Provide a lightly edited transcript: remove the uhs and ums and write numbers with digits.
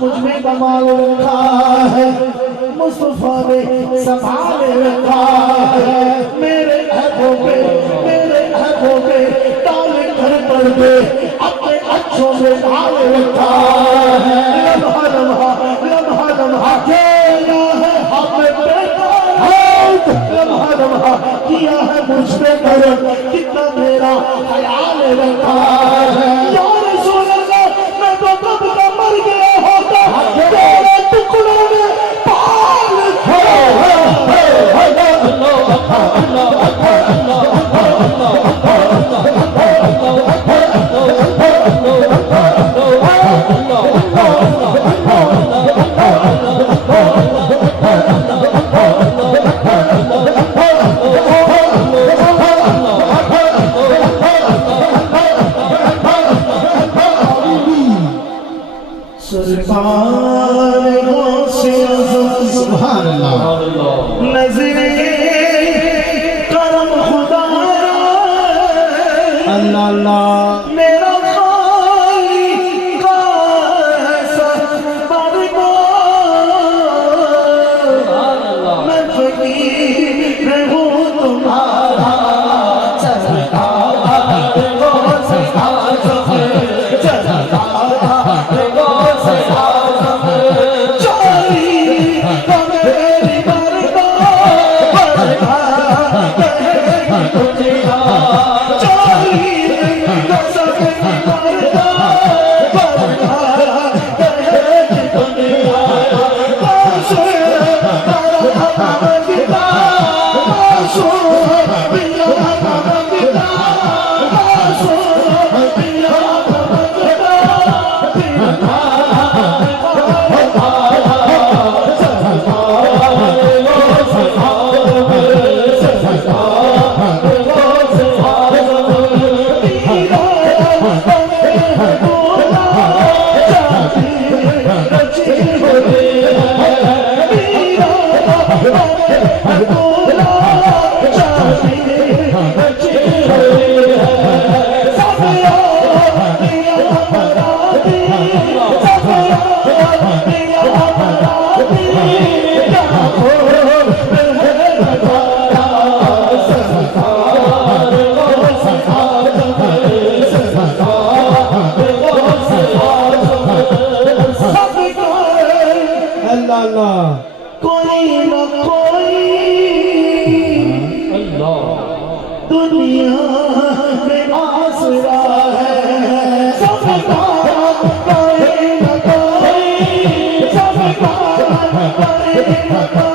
मुझमें कमाल रखा है, मुस्तफा ने संभाल रखा है। मेरे हाथों पे डाल कर पर्दे अपने अच्छों में डाल रखा है। लम्हा लम्हा लम्हा लम्हा खेला है हमें बेकार, लम्हा लम्हा किया है मुझ पे करम, कितना मेरा ख्याल रखा है। यार सुन लो, मैं तो कब का मर गया होता, तेरे टुकड़ों में पाल सुभान अल्लाह नज़रे करम खुदा अल्लाह अल्लाह मेरा खाली का ऐसा बरबाद, मैं फकीर हूँ तुम्हारा चलता से आज़म, चलता से आज़म, मेरी बरबाद अल्लाह अल्लाह कोई न कोई अल्लाह दुनिया में आसरा है सबका कोई न कोई सबका कोई न कोई